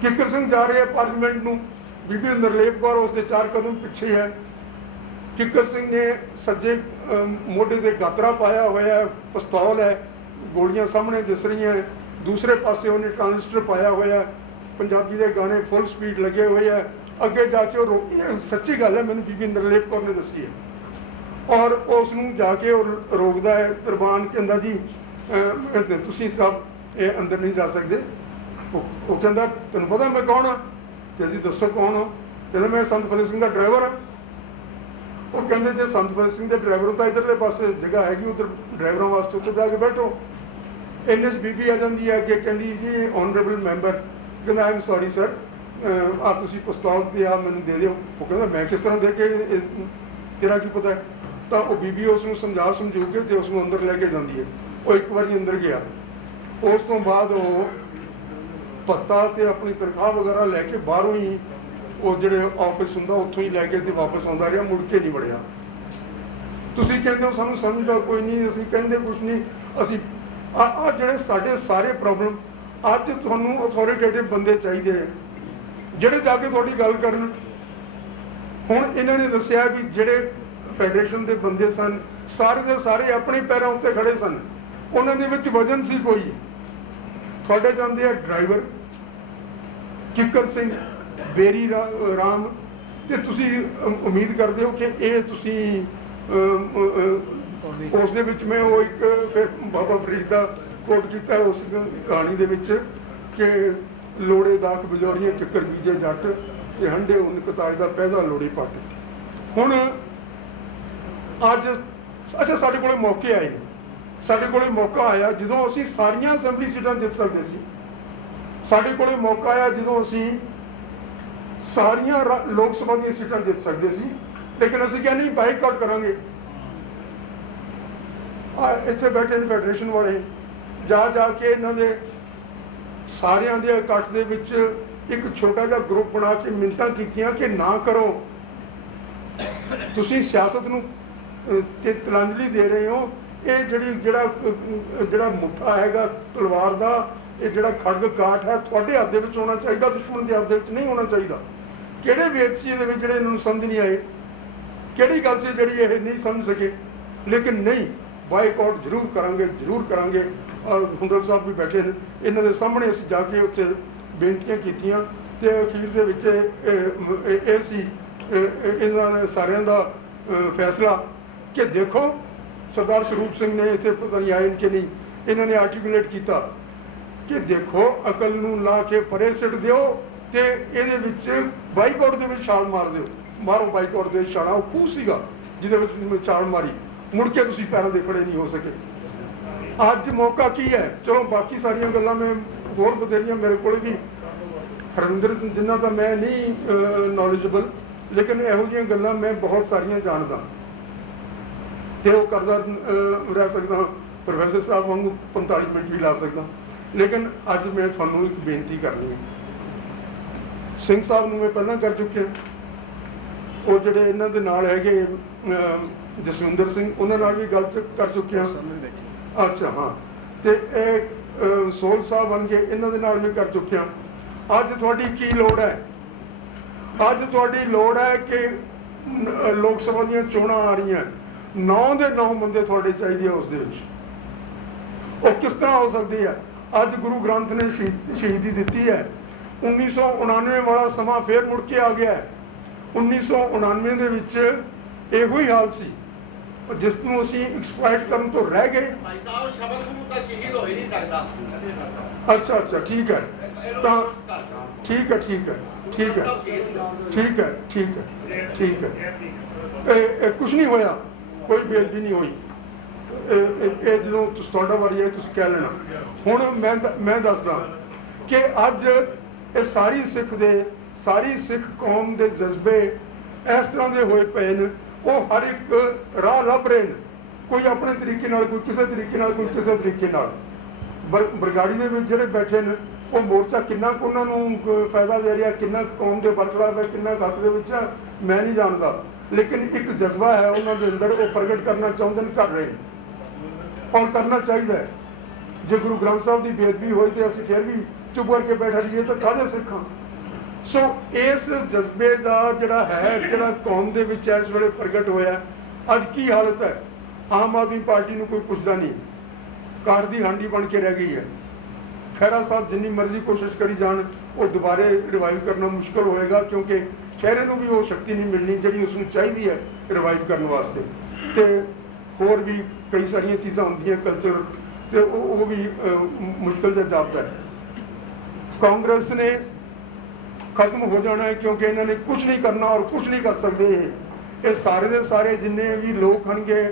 ਕਿੱਕਰ ਸਿੰਘ ਜਾ ਰਹੇ ਆ ਪਾਰਲੀਮੈਂਟ ਨੂੰ, ਬੀਬੀ ਨਰਲੇਪ ਕੌਰ ਉਸ ਦੇ 4 ਕਦਮ ਪਿੱਛੇ ਹੈ। ਕਿੱਕਰ ਸਿੰਘ ਨੇ ਸੱਜੇ ਮੋਢੇ ਤੇ ਗਾਤਰਾ ਪਾਇਆ ਹੋਇਆ, ਪਿਸਤੌਲ ਹੈ, ਗੋਲੀਆਂ ਸਾਹਮਣੇ ਦਿਸ ਰਹੀਆਂ। ਦੂਸਰੇ ਪਾਸੇ ਉਹਨੇ ਟਰਾਂਜ਼ਿਸਟਰ ਪਾਇਆ ਹੋਇਆ, ਪੰਜਾਬੀ ਦੇ ਗਾਣੇ ਫੁੱਲ ਸਪੀਡ ਲੱਗੇ ਹੋਏ ਆ। ਅੱਗੇ ਜਾ ਕੇ ਉਹ ਸੱਚੀ ਗੱਲ ਹੈ, ਮੈਨੂੰ ਬੀਬੀ ਨਰਲੇਪ ਕੌਰ ਨੇ ਦੱਸੀ ਹੈ। ਔਰ ਉਸ ਨੂੰ ਜਾ ਕੇ ਉਹ ਰੋਕਦਾ ਹੈ ਦਰਬਾਨ, ਕਹਿੰਦਾ ਜੀ ਤੁਸੀਂ ਸਭ ਇਹ ਅੰਦਰ ਨਹੀਂ ਜਾ ਸਕਦੇ। ਉਹ ਕਹਿੰਦਾ ਤੈਨੂੰ ਪਤਾ ਮੈਂ ਕੌਣ ਹਾਂ? ਕਹਿੰਦਾ ਜੀ ਦੱਸੋ ਕੌਣ ਹੋ? ਕਹਿੰਦਾ ਮੈਂ ਸੰਤ ਫਤਿਹ ਸਿੰਘ ਦਾ ਡਰਾਈਵਰ ਹਾਂ। ਉਹ ਕਹਿੰਦੇ ਜੇ ਸੰਤ ਫਤਿਹ ਸਿੰਘ ਦੇ ਡਰਾਈਵਰ ਤਾਂ ਇੱਧਰਲੇ ਪਾਸੇ ਜਗ੍ਹਾ ਹੈਗੀ, ਉੱਧਰ ਡਰਾਈਵਰਾਂ ਵਾਸਤੇ ਉੱਥੇ ਜਾ ਕੇ ਬੈਠੋ। ਇੰਨੇ 'ਚ ਬੀਬੀ ਆ ਜਾਂਦੀ ਹੈ ਅੱਗੇ, ਕਹਿੰਦੀ ਜੀ ਓਨਰੇਬਲ ਮੈਂਬਰ। ਕਹਿੰਦਾ ਆਈ ਐਮ ਸੌਰੀ ਸਰ, ਆ ਤੁਸੀਂ ਪਿਸਤੌਲ ਤੇ ਆ ਮੈਨੂੰ ਦੇ ਦਿਓ। ਉਹ ਕਹਿੰਦਾ ਮੈਂ ਕਿਸ ਤਰ੍ਹਾਂ ਦੇ ਕੇ, ਤੇਰਾ ਕੀ ਪਤਾ ਹੈ? ਤਾਂ ਉਹ ਬੀਬੀ ਉਸ ਨੂੰ ਸਮਝੂ ਕੇ ਤੇ ਉਸ ਨੂੰ ਅੰਦਰ ਲੈ ਕੇ ਜਾਂਦੀ ਹੈ। ਉਹ ਇੱਕ ਵਾਰੀ ਅੰਦਰ ਗਿਆ, ਉਸ ਤੋਂ ਬਾਅਦ ਉਹ ਭੱਤਾ ਤੇ ਆਪਣੀ ਤਨਖਾਹ ਵਗੈਰਾ ਲੈ ਕੇ ਬਾਹਰੋਂ ਹੀ ਉਹ ਜਿਹੜੇ ਆਫਿਸ ਹੁੰਦਾ ਉੱਥੋਂ ਹੀ ਲੈ ਕੇ ਤੇ ਵਾਪਸ ਆਉਂਦਾ ਰਿਹਾ, ਮੁੜ ਕੇ ਨਹੀਂ ਵੜਿਆ। ਤੁਸੀਂ ਕਹਿੰਦੇ ਹੋ ਸਾਨੂੰ ਸਮਝਦਾ ਕੋਈ ਨਹੀਂ, ਅਸੀਂ ਕਹਿੰਦੇ ਕੁਛ ਨਹੀਂ। ਅਸੀਂ ਆ ਜਿਹੜੇ ਸਾਡੇ ਸਾਰੇ ਪ੍ਰੋਬਲਮ, ਅੱਜ ਤੁਹਾਨੂੰ ਅਥੋਰੀਟੇਟਿਵ ਬੰਦੇ ਚਾਹੀਦੇ ਆ ਜਿਹੜੇ ਜਾ ਕੇ ਤੁਹਾਡੀ ਗੱਲ ਕਰਨ। ਹੁਣ ਇਹਨਾਂ ਨੇ ਦੱਸਿਆ ਵੀ ਜਿਹੜੇ ਫੈਡਰੇਸ਼ਨ ਦੇ ਬੰਦੇ ਸਨ, ਸਾਰੇ ਦੇ ਸਾਰੇ ਆਪਣੇ ਪੈਰਾਂ ਉੱਤੇ ਖੜੇ ਸਨ, ਉਹਨਾਂ ਦੇ ਵਿੱਚ ਵਜਨ ਸੀ ਕੋਈ। ਤੁਹਾਡੇ ਜਾਂਦੇ ਆ ਡਰਾਈਵਰ ਕਿੱਕਰ ਸਿੰਘ, ਬੇਰੀ ਰਾਮ, ਤੇ ਤੁਸੀਂ ਉਮੀਦ ਕਰਦੇ ਹੋ ਕਿ ਇਹ ਤੁਸੀਂ ਉਸ ਦੇ ਵਿੱਚ ਮੈਂ ਉਹ ਇੱਕ ਫਿਰ ਬਾਬਾ ਫਰੀਦ ਦਾ ਕੋਟ ਕੀਤਾ ਉਸ ਕਹਾਣੀ ਦੇ ਵਿੱਚ ਕਿ ਲੋੜੇ ਦਾਖ ਬਜੋੜੀਆਂ ਕਿੱਕਰ ਬੀਜੇ ਜੱਟ ਤੇ ਹੰਡੇ ਉਨ ਕਤਾਜ ਦਾ ਪੈਦਾ ਲੋੜੀ ਪੱਟ। ਹੁਣ ਅੱਜ ਅੱਛਾ ਸਾਡੇ ਕੋਲੇ ਮੌਕੇ ਆਏ ਨੇ, ਸਾਡੇ ਕੋਲੇ ਮੌਕਾ ਆਇਆ ਜਦੋਂ ਅਸੀਂ ਸਾਰੀਆਂ ਅਸੈਂਬਲੀ ਸੀਟਾਂ ਜਿੱਤ ਸਕਦੇ ਸੀ। ਸਾਡੇ ਕੋਲੇ ਮੌਕਾ ਆਇਆ ਜਦੋਂ ਅਸੀਂ ਸਾਰੀਆਂ ਲੋਕ ਸਭਾ ਦੀਆਂ ਸੀਟਾਂ ਜਿੱਤ ਸਕਦੇ ਸੀ, ਲੇਕਿਨ ਅਸੀਂ ਕਿਹਾ ਨਹੀਂ ਬਾਈਕਾਟ ਕਰਾਂਗੇ। ਇੱਥੇ ਬੈਠੇ ਨੇ ਫੈਡਰੇਸ਼ਨ ਵਾਲੇ, ਜਾ ਕੇ ਇਹਨਾਂ ਦੇ ਸਾਰਿਆਂ ਦੇ ਇਕੱਠ ਦੇ ਵਿੱਚ ਇੱਕ ਛੋਟਾ ਜਿਹਾ ਗਰੁੱਪ ਬਣਾ ਕੇ ਮਿੰਨਤਾਂ ਕੀਤੀਆਂ ਕਿ ਨਾ ਕਰੋ, ਤੁਸੀਂ ਸਿਆਸਤ ਨੂੰ ਤੇ ਤਿਲਾਂਜਲੀ ਦੇ ਰਹੇ ਹੋ। ਇਹ ਜਿਹੜਾ ਮੁੱਠਾ ਹੈਗਾ ਤਲਵਾਰ ਦਾ, ਇਹ ਜਿਹੜਾ ਖੜਗ ਕਾਠ ਹੈ ਤੁਹਾਡੇ ਹੱਥ ਦੇ ਵਿੱਚ ਹੋਣਾ ਚਾਹੀਦਾ, ਦੁਸ਼ਮਣ ਦੇ ਹੱਥ ਦੇ ਵਿੱਚ ਨਹੀਂ ਹੋਣਾ ਚਾਹੀਦਾ। ਕਿਹੜੇ ਵੇਦ ਸੀ ਇਹਦੇ ਵਿੱਚ ਜਿਹੜੇ ਇਹਨਾਂ ਨੂੰ ਸਮਝ ਨਹੀਂ ਆਏ ਕਿਹੜੀ ਗੱਲ ਸੀ ਜਿਹੜੀ ਇਹ ਨਹੀਂ ਸਮਝ ਸਕੇ। ਲੇਕਿਨ ਨਹੀਂ, ਬਾਈਕਾਟ ਜ਼ਰੂਰ ਕਰਾਂਗੇ, ਜ਼ਰੂਰ ਕਰਾਂਗੇ। ਹੁੰਦਲ ਸਾਹਿਬ ਵੀ ਬੈਠੇ ਨੇ, ਇਹਨਾਂ ਦੇ ਸਾਹਮਣੇ ਅਸੀਂ ਜਾ ਕੇ ਉੱਥੇ ਬੇਨਤੀਆਂ ਕੀਤੀਆਂ ਤੇ ਅਖੀਰ ਦੇ ਵਿੱਚ ਇਹ ਸੀ ਇਹਨਾਂ ਦੇ ਸਾਰਿਆਂ ਦਾ ਫੈਸਲਾ ਕਿ ਦੇਖੋ ਸਰਦਾਰ ਸਰੂਪ ਸਿੰਘ ਨੇ ਇੱਥੇ ਪਤਾ ਨਹੀਂ ਆਏ ਕਿ ਨਹੀਂ, ਇਹਨਾਂ ਨੇ ਆਰਟੀਕੂਲੇਟ ਕੀਤਾ ਕਿ ਦੇਖੋ ਅਕਲ ਨੂੰ ਲਾ ਕੇ ਪਰੇ ਸਿੱਟ ਦਿਓ ਤੇ ਇਹਦੇ ਵਿੱਚ ਬਾਈਕਾਟ ਦੇ ਵਿੱਚ ਛਾਲ ਮਾਰ ਦਿਓ, ਮਾਰੋ ਬਾਈਕਾਟ ਦੇ ਛਾਲਾਂ। ਉਹ ਖੂਹ ਸੀਗਾ ਜਿਹਦੇ ਵਿੱਚ ਛਾਲ ਮਾਰੀ, ਮੁੜ ਕੇ ਤੁਸੀਂ ਪੈਰਾਂ ਦੇ ਖੜੇ ਨਹੀਂ ਹੋ ਸਕੇ। ਅੱਜ ਮੌਕਾ ਕੀ ਹੈ? ਚਲੋ ਬਾਕੀ ਸਾਰੀਆਂ ਗੱਲਾਂ ਮੈਂ ਹੋਰ ਬਥੇਰੀਆਂ ਮੇਰੇ ਕੋਲ ਵੀ ਹਰਵਿੰਦਰ ਸਿੰਘ ਜਿਨ੍ਹਾਂ ਦਾ ਮੈਂ ਨਹੀਂ ਨੌਲੇਜੇਬਲ, ਲੇਕਿਨ ਇਹੋ ਜਿਹੀਆਂ ਗੱਲਾਂ ਮੈਂ ਬਹੁਤ ਸਾਰੀਆਂ ਜਾਣਦਾ ਤੇ ਉਹ ਕਰਦਾ ਰਹਿ ਸਕਦਾ। ਪ੍ਰੋਫੈਸਰ ਸਾਹਿਬ ਵਾਂਗੂ 45 ਮਿੰਟ ਵੀ ਲਾ ਸਕਦਾ। ਲੇਕਿਨ ਅੱਜ ਮੈਂ ਤੁਹਾਨੂੰ ਇੱਕ ਬੇਨਤੀ ਕਰਨੀ ਹੈ। ਸਿੰਘ ਸਾਹਿਬ ਨੂੰ ਮੈਂ ਪਹਿਲਾਂ ਕਰ ਚੁੱਕਿਆ, ਉਹ ਜਿਹੜੇ ਇਹਨਾਂ ਦੇ ਨਾਲ ਹੈਗੇ ਜਸਵਿੰਦਰ ਸਿੰਘ, ਉਹਨਾਂ ਨਾਲ ਵੀ ਗੱਲ ਕਰ ਚੁੱਕਿਆ। ਅੱਛਾ ਹਾਂ, ਤੇ ਇਹ ਸੋਲ ਸਾਹਿਬ ਬਣ ਗਏ, ਇਹਨਾਂ ਦੇ ਨਾਲ ਵੀ ਕਰ ਚੁੱਕਿਆ। ਅੱਜ ਤੁਹਾਡੀ ਕੀ ਲੋੜ ਹੈ? ਅੱਜ ਤੁਹਾਡੀ ਲੋੜ ਹੈ ਕਿ ਲੋਕ ਸਭਾ ਦੀਆਂ ਚੋਣਾਂ ਆ ਰਹੀਆਂ, 9 ਦੇ 9 ਬੰਦੇ ਤੁਹਾਡੇ ਚਾਹੀਦੇ ਆ ਉਸ ਦੇ ਵਿੱਚ। ਉਹ ਕਿਸ ਤਰ੍ਹਾਂ ਹੋ ਸਕਦੀ ਹੈ? ਅੱਜ ਗੁਰੂ ਗ੍ਰੰਥ ਨੇ ਸ਼ਹੀਦੀ ਦਿੱਤੀ ਹੈ। 1999 ਵਾਲਾ ਸਮਾਂ ਫੇਰ ਮੁੜ ਕੇ ਆ ਗਿਆ ਹੈ। 1999 ਦੇ ਵਿੱਚ ਇਹੋ ਹੀ ਹਾਲ ਸੀ ਜਿਸ ਨੂੰ ਅਸੀਂ ਐਕਸਪਲੋਇਟ ਕਰਨ ਤੋਂ ਰਹਿ ਗਏ। ਭਾਈ ਸਾਹਿਬ ਸ਼ਬਦ ਗੁਰੂ ਤਾਂ ਸ਼ਹੀਦ ਹੋ ਹੀ ਨਹੀਂ ਸਕਦਾ। ਅੱਛਾ ਅੱਛਾ, ਠੀਕ ਹੈ, ਤਾਂ ਠੀਕ ਹੈ, ਠੀਕ ਹੈ, ਠੀਕ ਹੈ, ਠੀਕ ਹੈ, ਠੀਕ ਹੈ, ਠੀਕ ਹੈ। ਕੁਛ ਨਹੀਂ ਹੋਇਆ, ਕੋਈ ਬੇਇੱਜ਼ਤੀ ਨਹੀਂ ਹੋਈ। ਇਹ ਜਦੋਂ ਤੁਹਾਡਾ ਵਾਰੀ ਹੈ ਤੁਸੀਂ ਕਹਿ ਲੈਣਾ। ਹੁਣ ਮੈਂ ਦੱਸਦਾ ਕਿ ਅੱਜ ਇਹ ਸਾਰੀ ਸਿੱਖ ਕੌਮ ਦੇ ਜਜ਼ਬੇ ਇਸ ਤਰ੍ਹਾਂ ਦੇ ਹੋਏ ਪਏ ਨੇ। ਉਹ ਹਰ ਇੱਕ ਰਾਹ ਲੱਭ ਰਹੇ ਨੇ, ਕੋਈ ਆਪਣੇ ਤਰੀਕੇ ਨਾਲ, ਕੋਈ ਕਿਸੇ ਤਰੀਕੇ ਨਾਲ, ਕੋਈ ਕਿਸੇ ਤਰੀਕੇ ਨਾਲ। ਬਰਗਾੜੀ ਦੇ ਵਿੱਚ ਜਿਹੜੇ ਬੈਠੇ ਨੇ ਉਹ ਮੋਰਚਾ ਕਿੰਨਾ ਕੁ ਉਹਨਾਂ ਨੂੰ ਫਾਇਦਾ ਦੇ ਰਿਹਾ, ਕਿੰਨਾ ਕੌਮ ਦੇ ਬਰਖਲਾਫ ਹੈ, ਕਿੰਨਾ ਹੱਕ ਦੇ ਵਿੱਚ ਹੈ, ਮੈਂ ਨਹੀਂ ਜਾਣਦਾ। ਲੇਕਿਨ ਇੱਕ ਜਜ਼ਬਾ ਹੈ ਉਹਨਾਂ ਦੇ ਅੰਦਰ, ਉਹ ਪ੍ਰਗਟ ਕਰਨਾ ਚਾਹੁੰਦੇ ਨੇ, ਕਰ ਰਹੇ ਨੇ ਔਰ ਕਰਨਾ ਚਾਹੀਦਾ ਹੈ। ਜੇ ਗੁਰੂ ਗ੍ਰੰਥ ਸਾਹਿਬ ਦੀ ਬੇਅਦਬੀ ਹੋਈ ਤੇ ਅਸੀਂ ਫਿਰ ਵੀ ਚੁੱਪ ਕਰਕੇ ਬੈਠਾ ਰਹੀਏ ਤਾਂ ਕਾਹਦੇ ਸਿੱਖਾਂ? ਸੋ ਇਸ ਜਜ਼ਬੇ ਦਾ ਜਿਹੜਾ ਕੌਮ ਦੇ ਵਿੱਚ ਇਸ ਵੇਲੇ ਪ੍ਰਗਟ ਹੋਇਆ। ਅੱਜ ਕੀ ਹਾਲਤ ਹੈ? ਆਮ ਆਦਮੀ ਪਾਰਟੀ ਨੂੰ ਕੋਈ ਪੁੱਛਦਾ ਨਹੀਂ, ਕਾਠ ਦੀ ਹਾਂਡੀ ਬਣ ਕੇ ਰਹਿ ਗਈ ਹੈ। ਖਹਿਰਾ ਸਾਹਿਬ ਜਿੰਨੀ ਮਰਜ਼ੀ ਕੋਸ਼ਿਸ਼ ਕਰੀ ਜਾਣ, ਉਹ ਦੁਬਾਰੇ ਰਿਵਾਈਵ ਕਰਨਾ ਮੁਸ਼ਕਲ ਹੋਏਗਾ, ਕਿਉਂਕਿ ਖਹਿਰੇ ਨੂੰ ਵੀ ਉਹ ਸ਼ਕਤੀ ਨਹੀਂ ਮਿਲਣੀ ਜਿਹੜੀ ਉਸ ਨੂੰ ਚਾਹੀਦੀ ਹੈ ਰਿਵਾਈਵ ਕਰਨ ਵਾਸਤੇ। ਤੇ ਹੋਰ ਵੀ ਕਈ ਸਾਰੀਆਂ ਚੀਜ਼ਾਂ ਹੁੰਦੀਆਂ ਕਲਚਰ, ਤੇ ਉਹ ਵੀ ਮੁਸ਼ਕਲ ਜਿਹਾ ਜਾਪਦਾ ਹੈ। ਕਾਂਗਰਸ ਨੇ ਖਤਮ ਹੋ ਜਾਣਾ ਹੈ ਕਿਉਂਕਿ ਇਹਨਾਂ ਨੇ ਕੁਝ ਨਹੀਂ ਕਰਨਾ ਔਰ ਕੁਝ ਨਹੀਂ ਕਰ ਸਕਦੇ। ਇਹ ਸਾਰੇ ਦੇ ਸਾਰੇ ਜਿੰਨੇ ਵੀ ਲੋਕ ਹਨਗੇ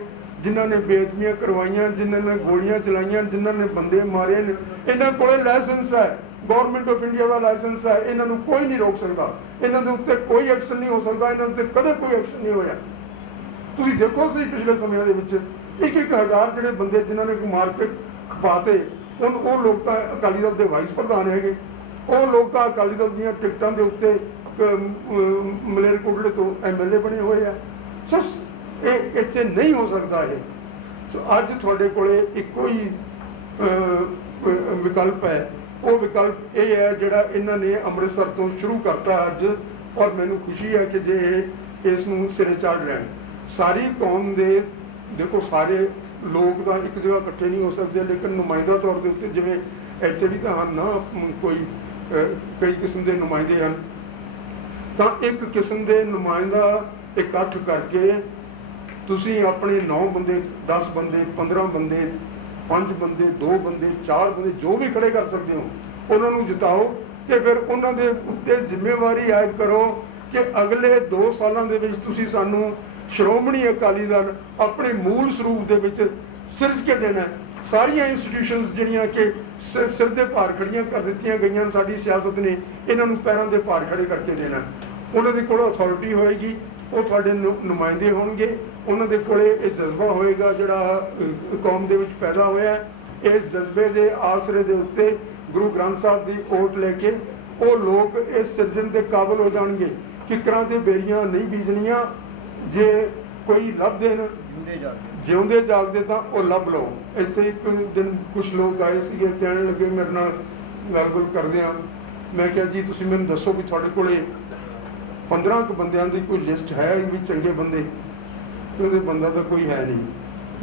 ਜਿਨ੍ਹਾਂ ਨੇ ਬੇਅਦਬੀਆਂ ਕਰਵਾਈਆਂ, ਜਿਨ੍ਹਾਂ ਨੇ ਗੋਲੀਆਂ ਚਲਾਈਆਂ, ਜਿਨ੍ਹਾਂ ਨੇ ਬੰਦੇ ਮਾਰੇ ਨੇ, ਇਹਨਾਂ ਕੋਲੇ ਲਾਇਸੈਂਸ ਹੈ, ਗਵਰਨਮੈਂਟ ਆਫ ਇੰਡੀਆ ਦਾ ਲਾਇਸੈਂਸ ਹੈ। ਇਹਨਾਂ ਨੂੰ ਕੋਈ ਨਹੀਂ ਰੋਕ ਸਕਦਾ, ਇਹਨਾਂ ਦੇ ਉੱਤੇ ਕੋਈ ਐਕਸ਼ਨ ਨਹੀਂ ਹੋ ਸਕਦਾ, ਇਹਨਾਂ ਉੱਤੇ ਕਦੇ ਕੋਈ ਐਕਸ਼ਨ ਨਹੀਂ ਹੋਇਆ। ਤੁਸੀਂ ਦੇਖੋ ਸਹੀ ਪਿਛਲੇ ਸਮਿਆਂ ਦੇ ਵਿੱਚ 1,000 ਜਿਹੜੇ ਬੰਦੇ ਜਿਨ੍ਹਾਂ ਨੇ ਮਾਰ ਕੇ ਖਪਾਤੇ, ਉਹ ਲੋਕ ਤਾਂ ਅਕਾਲੀ ਦਲ ਦੇ ਵਾਈਸ ਪ੍ਰਧਾਨ ਹੈਗੇ, ਉਹ ਲੋਕ ਤਾਂ ਅਕਾਲੀ ਦਲ ਦੀਆਂ ਟਿਕਟਾਂ ਦੇ ਉੱਤੇ ਮਲੇਰਕੋਟਲੇ ਤੋਂ MLA ਬਣੇ ਹੋਏ ਆ। ਸੋ ਇਹ ਇੱਥੇ ਨਹੀਂ ਹੋ ਸਕਦਾ ਇਹ। ਸੋ ਅੱਜ ਤੁਹਾਡੇ ਕੋਲੇ ਇੱਕੋ ਹੀ ਵਿਕਲਪ ਹੈ। ਉਹ ਵਿਕਲਪ ਇਹ ਹੈ ਜਿਹੜਾ ਇਹਨਾਂ ਨੇ ਅੰਮ੍ਰਿਤਸਰ ਤੋਂ ਸ਼ੁਰੂ ਕਰਤਾ ਅੱਜ, ਔਰ ਮੈਨੂੰ ਖੁਸ਼ੀ ਹੈ ਕਿ ਜੇ ਇਹ ਇਸ ਨੂੰ ਸਿਰੇ ਚਾੜ ਲੈਣ। ਸਾਰੀ ਕੌਮ ਦੇ ਦੇਖੋ, ਸਾਰੇ ਲੋਕ ਤਾਂ ਇੱਕ ਜਗ੍ਹਾ ਇਕੱਠੇ ਨਹੀਂ ਹੋ ਸਕਦੇ, ਲੇਕਿਨ ਨੁਮਾਇੰਦਾ ਤੌਰ ਦੇ ਉੱਤੇ ਜਿਵੇਂ ਇੱਥੇ ਵੀ ਤਾਂ ਹਨ ਨਾ, ਕੋਈ ਕਈ ਕਿਸਮ ਦੇ ਨੁਮਾਇੰਦੇ ਹਨ, ਤਾਂ ਇੱਕ ਕਿਸਮ ਦੇ ਨੁਮਾਇੰਦਾ ਇਕੱਠ ਕਰਕੇ ਤੁਸੀਂ ਆਪਣੇ 9 ਬੰਦੇ, 10 ਬੰਦੇ, 15 ਬੰਦੇ, 5 ਬੰਦੇ, 2 ਬੰਦੇ, 4 ਬੰਦੇ ਜੋ ਵੀ ਖੜੇ ਕਰ ਸਕਦੇ ਹੋ, ਉਹਨਾਂ ਨੂੰ ਜਿਤਾਓ ਤੇ ਫਿਰ ਉਹਨਾਂ ਦੇ ਉੱਤੇ ਜ਼ਿੰਮੇਵਾਰੀ ਆਇਦ ਕਰੋ ਕਿ ਅਗਲੇ 2 ਸਾਲਾਂ ਦੇ ਵਿੱਚ ਤੁਸੀਂ ਸਾਨੂੰ ਸ਼੍ਰੋਮਣੀ ਅਕਾਲੀ ਦਲ ਆਪਣੇ ਮੂਲ ਸਰੂਪ ਦੇ ਵਿੱਚ ਸਿਰਜ ਕੇ ਦੇਣਾ। ਸਾਰੀਆਂ ਇੰਸਟੀਟਿਊਸ਼ਨਸ ਜਿਹੜੀਆਂ ਕਿ ਸਿਰ ਦੇ ਭਾਰ ਖੜੀਆਂ ਕਰ ਦਿੱਤੀਆਂ ਗਈਆਂ ਸਾਡੀ ਸਿਆਸਤ ਨੇ, ਇਹਨਾਂ ਨੂੰ ਪੈਰਾਂ ਦੇ ਭਾਰ ਖੜੇ ਕਰਕੇ ਦੇਣਾ। ਉਹਨਾਂ ਦੇ ਕੋਲ ਅਥਾਰਟੀ ਹੋਏਗੀ, ਉਹ ਤੁਹਾਡੇ ਨੁਮਾਇੰਦੇ ਹੋਣਗੇ, ਉਹਨਾਂ ਦੇ ਕੋਲੇ ਇਹ ਜਜ਼ਬਾ ਹੋਏਗਾ ਜਿਹੜਾ ਕੌਮ ਦੇ ਵਿੱਚ ਪੈਦਾ ਹੋਇਆ। ਇਸ ਜਜ਼ਬੇ ਦੇ ਆਸਰੇ ਦੇ ਉੱਤੇ ਗੁਰੂ ਗ੍ਰੰਥ ਸਾਹਿਬ ਦੀ ਓਟ ਲੈ ਕੇ ਉਹ ਲੋਕ ਇਸ ਸਿਰਜਣ ਦੇ ਕਾਬਲ ਹੋ ਜਾਣਗੇ। ਕਿਕਰਾਂ ਤੇ ਬੇਰੀਆਂ ਨਹੀਂ ਬੀਜਣੀਆਂ, ਜੇ ਕੋਈ ਲੱਭ ਦੇਣ ਜਿਉਂਦੇ ਜਾਗਦੇ ਤਾਂ ਉਹ ਲੱਭ ਲਓ। ਇੱਥੇ ਇੱਕ ਦਿਨ ਕੁਛ ਲੋਕ ਆਏ ਸੀਗੇ, ਕਹਿਣ ਲੱਗੇ ਮੇਰੇ ਨਾਲ ਗੱਲ ਕਰਦੇ ਆ। ਮੈਂ ਕਿਹਾ ਜੀ ਤੁਸੀਂ ਮੈਨੂੰ ਦੱਸੋ ਵੀ ਤੁਹਾਡੇ ਕੋਲੇ 15 ਕੁ ਬੰਦਿਆਂ ਦੀ ਕੋਈ ਲਿਸਟ ਹੈ ਵੀ ਚੰਗੇ ਬੰਦੇ? ਕਹਿੰਦੇ ਬੰਦਾ ਤਾਂ ਕੋਈ ਹੈ ਨਹੀਂ।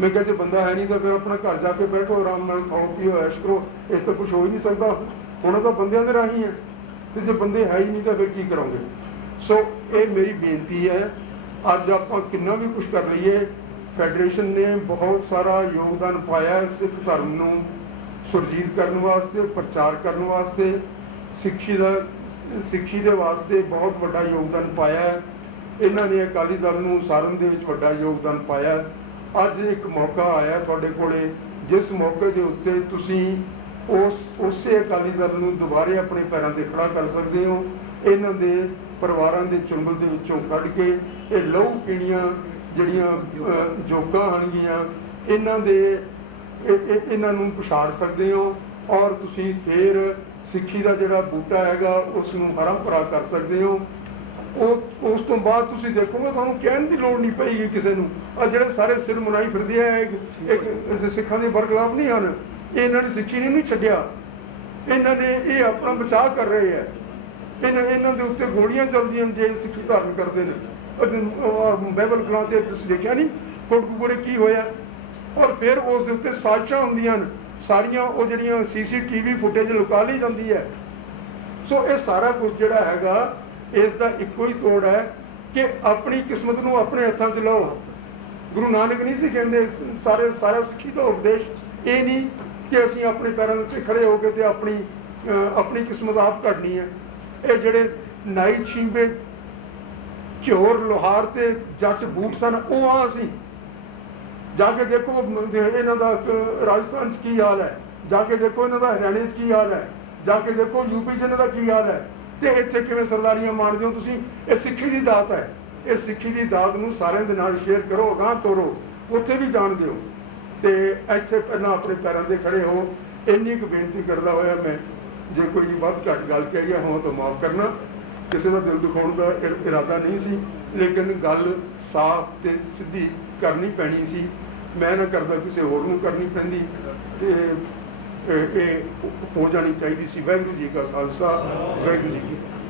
ਮੈਂ ਕਿਹਾ ਜੇ ਬੰਦਾ ਹੈ ਨਹੀਂ ਤਾਂ ਫਿਰ ਆਪਣਾ ਘਰ ਜਾ ਕੇ ਬੈਠੋ, ਆਰਾਮ ਨਾਲ ਖਾਓ ਪੀਓ, ਐਸ਼ ਕਰੋ, ਇਹ ਤਾਂ ਕੁਛ ਹੋ ਹੀ ਨਹੀਂ ਸਕਦਾ। ਹੁਣ ਤਾਂ ਬੰਦਿਆਂ ਦੇ ਰਾਹੀਂ ਹੈ, ਤੇ ਜੇ ਬੰਦੇ ਹੈ ਹੀ ਨਹੀਂ ਤਾਂ ਫਿਰ ਕੀ ਕਰੋਗੇ। ਸੋ ਇਹ ਮੇਰੀ ਬੇਨਤੀ ਹੈ, ਅੱਜ ਆਪਾਂ ਕਿੰਨਾ ਵੀ ਕੁਛ ਕਰ ਲਈਏ, ਫੈਡਰੇਸ਼ਨ ਨੇ ਬਹੁਤ ਸਾਰਾ ਯੋਗਦਾਨ ਪਾਇਆ ਹੈ ਸਿੱਖ ਧਰਮ ਨੂੰ ਸੁਰਜੀਤ ਕਰਨ ਵਾਸਤੇ, ਪ੍ਰਚਾਰ ਕਰਨ ਵਾਸਤੇ, ਸਿੱਖੀ ਦੇ ਵਾਸਤੇ ਬਹੁਤ ਵੱਡਾ ਯੋਗਦਾਨ ਪਾਇਆ ਹੈ। ਇਹਨਾਂ ਨੇ ਅਕਾਲੀ ਦਲ ਨੂੰ ਉਸਾਰਨ ਦੇ ਵਿੱਚ ਵੱਡਾ ਯੋਗਦਾਨ ਪਾਇਆ। ਅੱਜ ਇੱਕ ਮੌਕਾ ਆਇਆ ਤੁਹਾਡੇ ਕੋਲੇ, ਜਿਸ ਮੌਕੇ ਦੇ ਉੱਤੇ ਤੁਸੀਂ ਉਸੇ ਅਕਾਲੀ ਦਲ ਨੂੰ ਦੁਬਾਰੇ ਆਪਣੇ ਪੈਰਾਂ 'ਤੇ ਖੜਾ ਕਰ ਸਕਦੇ ਹੋ। ਇਹਨਾਂ ਦੇ ਪਰਿਵਾਰਾਂ ਦੇ ਚੁੰਗਲ ਦੇ ਵਿੱਚੋਂ ਕੱਢ ਕੇ ਇਹ ਲਹੂ ਪੀਣੀਆਂ ਜਿਹੜੀਆਂ ਜੋਕਾਂ ਹਨਗੀਆਂ, ਇਹਨਾਂ ਨੂੰ ਪਛਾੜ ਸਕਦੇ ਹੋ, ਔਰ ਤੁਸੀਂ ਫਿਰ ਸਿੱਖੀ ਦਾ ਜਿਹੜਾ ਬੂਟਾ ਹੈਗਾ ਉਸ ਨੂੰ ਹਰਾ ਭਰਾ ਕਰ ਸਕਦੇ ਹੋ। ਉਸ ਤੋਂ ਬਾਅਦ ਤੁਸੀਂ ਦੇਖੋਗੇ, ਤੁਹਾਨੂੰ ਕਹਿਣ ਦੀ ਲੋੜ ਨਹੀਂ ਪਏਗੀ ਕਿਸੇ ਨੂੰ। ਆ ਜਿਹੜੇ ਸਾਰੇ ਸਿਰ ਮੁਨਾਈ ਫਿਰਦੇ ਆ, ਇਹ ਸਿੱਖਾਂ ਦੇ ਬਰਖਲਾਫ ਨਹੀਂ ਹਨ। ਇਹਨਾਂ ਨੇ ਸਿੱਖੀ ਨੇ ਨਹੀਂ ਛੱਡਿਆ, ਇਹਨਾਂ ਨੇ ਇਹ ਆਪਣਾ ਬਚਾਅ ਕਰ ਰਹੇ ਹੈ। ਇਹਨਾਂ ਦੇ ਉੱਤੇ ਗੋਲੀਆਂ ਚੱਲਦੀਆਂ ਜੇ ਸਿੱਖੀ ਧਾਰਨ ਕਰਦੇ ਨੇ। ਬਾਈਬਲ ਕਲਾਂ ਤੇ ਤੁਸੀਂ ਦੇਖਿਆ ਨਹੀਂ ਕੋਟਕਪੂਰੇ ਕੀ ਹੋਇਆ। ਔਰ ਫਿਰ ਉਸ ਦੇ ਉੱਤੇ ਸਾਜ਼ਿਸ਼ਾਂ ਹੁੰਦੀਆਂ ਨੇ ਸਾਰੀਆਂ, ਉਹ ਜਿਹੜੀਆਂ CCTV ਫੁਟੇਜ ਲੁਕਾ ਲਈ ਜਾਂਦੀ ਹੈ। ਸੋ ਇਹ ਸਾਰਾ ਕੁਝ ਜਿਹੜਾ ਹੈਗਾ, ਇਸ ਦਾ ਇੱਕੋ ਹੀ ਤੋੜ ਹੈ ਕਿ ਆਪਣੀ ਕਿਸਮਤ ਨੂੰ ਆਪਣੇ ਹੱਥਾਂ 'ਚ ਲਓ। ਗੁਰੂ ਨਾਨਕ ਨਹੀਂ ਸੀ ਕਹਿੰਦੇ ਸਾਰਾ ਸਿੱਖੀ ਦਾ ਉਪਦੇਸ਼ ਇਹ ਨਹੀਂ ਕਿ ਅਸੀਂ ਆਪਣੇ ਪੈਰਾਂ ਦੇ ਉੱਤੇ ਖੜੇ ਹੋ ਕੇ ਤੇ ਆਪਣੀ ਕਿਸਮਤ ਆਪ ਕੱਢਣੀ ਹੈ। ਇਹ ਜਿਹੜੇ ਨਾਈ ਛੀਂਬੇ ਝੋਰ ਲੋਹਾਰ ਤੇ ਜੱਟ ਬੂਟ ਸਨ, ਉਹ ਆ ਅਸੀਂ ਜਾ ਕੇ ਦੇਖੋ ਇਹਨਾਂ ਦਾ ਰਾਜਸਥਾਨ 'ਚ ਕੀ ਹਾਲ ਹੈ, ਜਾ ਕੇ ਦੇਖੋ ਇਹਨਾਂ ਦਾ ਹਰਿਆਣੇ 'ਚ ਕੀ ਹਾਲ ਹੈ, ਜਾ ਕੇ ਦੇਖੋ UP 'ਚ ਇਹਨਾਂ ਦਾ ਕੀ ਹਾਲ ਹੈ, ਤੇ ਇੱਥੇ ਕਿਵੇਂ ਸਰਦਾਰੀਆਂ ਮਾਣਦੇ ਹੋ ਤੁਸੀਂ। ਇਹ ਸਿੱਖੀ ਦੀ ਦਾਤ ਹੈ। ਇਹ ਸਿੱਖੀ ਦੀ ਦਾਤ ਨੂੰ ਸਾਰਿਆਂ ਦੇ ਨਾਲ ਸ਼ੇਅਰ ਕਰੋ, ਅਗਾਂਹ ਤੋਰੋ, ਉੱਥੇ ਵੀ ਜਾਣ ਦਿਓ, ਤੇ ਇੱਥੇ ਪਹਿਲਾਂ ਆਪਣੇ ਪੈਰਾਂ 'ਤੇ ਖੜੇ ਹੋ। ਇੰਨੀ ਕੁ ਬੇਨਤੀ ਕਰਦਾ ਹੋਇਆ ਮੈਂ, ਜੇ ਕੋਈ ਵੱਧ ਘੱਟ ਗੱਲ ਕਹਿ ਗਿਆ ਹੋਂ ਤਾਂ ਮਾਫ਼ ਕਰਨਾ। ਕਿਸੇ ਦਾ ਦਿਲ ਦੁਖਾਉਣ ਦਾ ਇਰਾਦਾ ਨਹੀਂ ਸੀ, ਲੇਕਿਨ ਗੱਲ ਸਾਫ਼ ਤੇ ਸਿੱਧੀ ਕਰਨੀ ਪੈਣੀ ਸੀ। ਮੈਂ ਨਾ ਕਰਦਾ ਕਿਸੇ ਹੋਰ ਨੂੰ ਕਰਨੀ ਪੈਂਦੀ, ਤੇ ਇਹ ਹੋ ਜਾਣੀ ਚਾਹੀਦੀ ਸੀ। ਵਾਹਿਗੁਰੂ ਜੀ ਕਾ ਖਾਲਸਾ, ਵਾਹਿਗੁਰੂ ਜੀ ਕੀ ਫਤਿਹ।